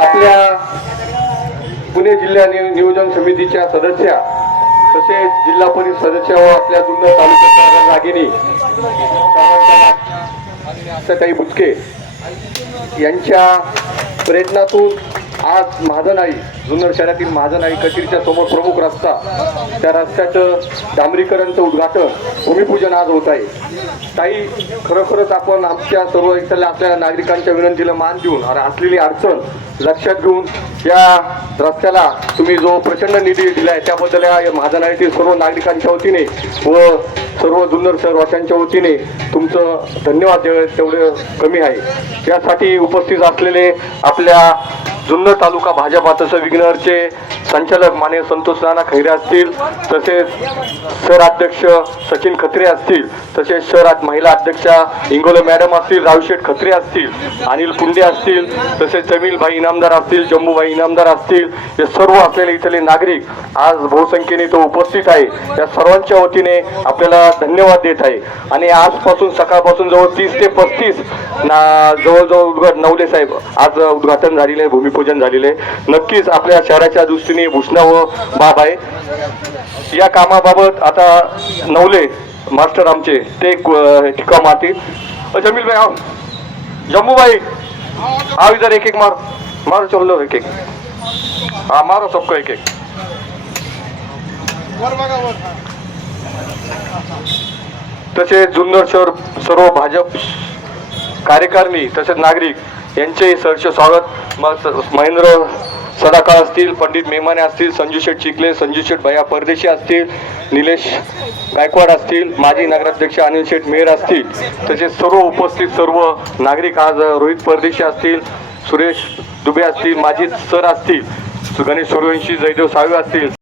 आपल्या पुणे जिल्हा नियोजन समितीच्या सदस्या तसेच जिल्हा परिषद सदस्य व आपल्या जुन्नर तालुक्याच्या रागिनी काही बुचके यांच्या प्रयत्नातून आज महाजनाई जुन्नर शहरातील महाजनाई कचेरीच्या समोर प्रमुख रस्ता त्या रस्त्याचं डांबरीकरणचं उद्घाटन भूमिपूजन आज होत आहे ताई खरोखरच आपण आमच्या सर्व इथल्या आपल्या नागरिकांच्या विनंतीला मान देऊन असलेली अडचण लक्षात घेऊन या रस्त्याला तुम्ही जो प्रचंड निधी दिला आहे त्याबद्दल या महाजनाईतील सर्व नागरिकांच्या वतीने व सर्व जुन्नर शहरवाशांच्या वतीने तुमचं धन्यवाद देव तेवढं कमी आहे. यासाठी उपस्थित असलेले आपल्या जुन्नर तालुका भाजपा तसं विघ्नरचे संचालक माने संतोष नाना खैरे असतील तसेच शहर अध्यक्ष सचिन खत्रे असतील तसेच शहरात महिला अध्यक्षा इंगोले मॅडम असतील रावशेठ खत्रे असतील अनिल कुंडे असतील तसेच जमीलभाई इनामदार असतील जम्मूभाई इनामदार असतील हे सर्व असलेले इथले नागरिक आज बहुसंख्येने तो उपस्थित आहे. या सर्वांच्या वतीने आपल्याला धन्यवाद देत आहे. आणि आजपासून सकाळपासून जवळ तीस ते पस्तीस ना जवळजवळ उद्घाटन नवले साहेब आज उद्घाटन झालेले आहे भूमिपूजन झालेले आहे. नक्कीच आपल्या शहराच्या दृष्टीने भूषणा व बाब आहे. या कामाबाबत आता नवले मास्टर आमचे ते टिकाव मारतील जमील भाई आओ जम्मू भाई इधर एक एक मार. मारो चल एक एक हा मारो सबको एक एक तसेच जुन्नर शहर सर्व भाजप कार्यकारिणी तसेच नागरिक यांचे सहर्ष स्वागत. म- स- महेंद्र सदाकाळ असतील पंडित मेमाने असतील संजू शेठ चिखले संजू शेठ भैया परदेशी असतील निलेश गायकवाड असतील माजी नगराध्यक्ष अनिल शेठ मेहर असतील तसेच सर्व उपस्थित सर्व नागरिक आज रोहित परदेशी असतील सुरेश दुबे असतील माजी सर असतील गणेश सूर्यवंशी जयदेव सावे असतील.